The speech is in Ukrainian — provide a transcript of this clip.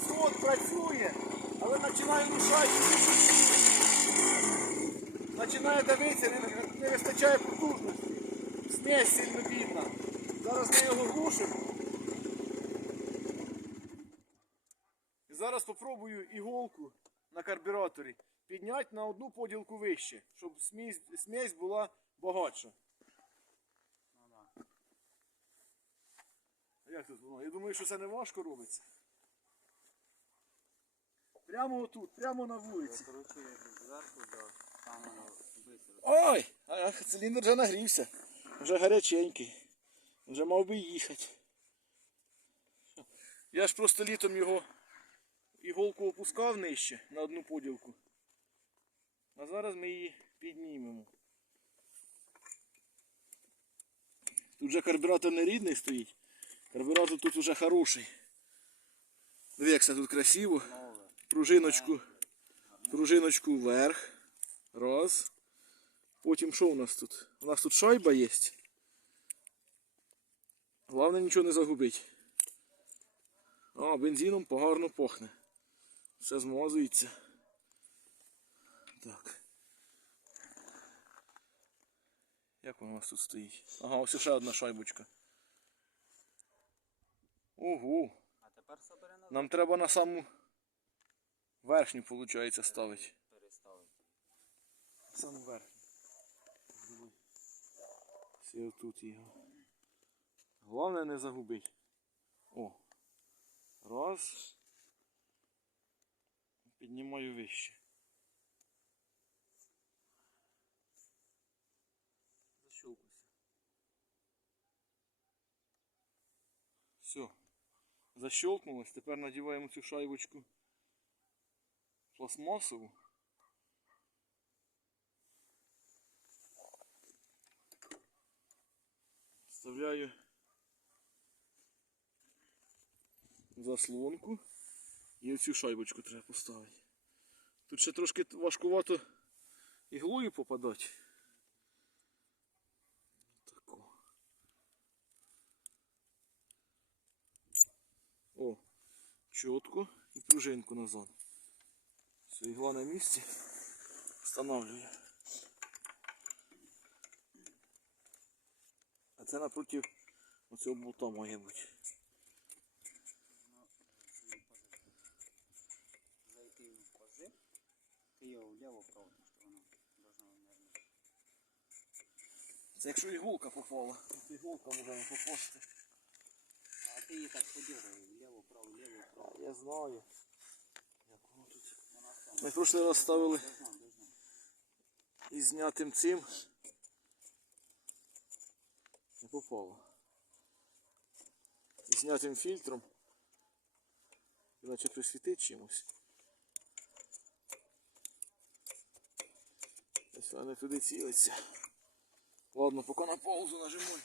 розход працює, але починає мішати. Починає давитися, не вистачає потужності. Смесь сильно бідна. Зараз ми його глушимо. І зараз спробую іголку на карбюраторі підняти на одну поділку вище, щоб смесь, смесь була багатша. Як тут воно? Я думаю, що це не важко робиться. Прямо отут, прямо на вулиці. Ой! А циліндр вже нагрівся. Вже гаряченький. Вже мав би їхати. Я ж просто літом його іголку опускав нижче на одну поділку. А зараз ми її піднімемо. Тут вже карбюратор не рідний стоїть. Карбюратор тут вже хороший. Все тут красиво. Пружиночку. Пружиночку вверх. Раз. Потім що у нас тут? У нас тут шайба є. Головне нічого не загубить. А, бензином погарно пахне. Все змазується. Так. Як воно у нас тут стоїть? Ага, ось ще одна шайбочка. Ого. Нам треба на саму верхню, виходить, ставити. Переставити. Саму верхню. Все отут його. Головне не загубить. О. Раз. Піднімаю вище. Защелкнувся. Все. Защелкнулось. Тепер надіваємо цю шайбочку пластмасову. Вставляю заслонку і оцю шайбочку треба поставити. Тут ще трошки важкувато іглою попадати. Тако. О, чітко і пружинку назад. Все, ігла на місці. Встановлюю. А це напротив оцього болта має бути. Зайти в пази. Ти його вліво вправо, що воно должно наверное. Це якщо іголка попала, то іголка може попасти. А ти її так подергай, вліво, вправо, вліво, вправо. Я знаю. Як воно тут. Вона сама. Ми в прошлий раз ставили із знятим цим. Не попало. Із знятим фільтром. Іначе присвітить чимось. Ось вона туди цілиться. Ладно, поки на паузу нажимай.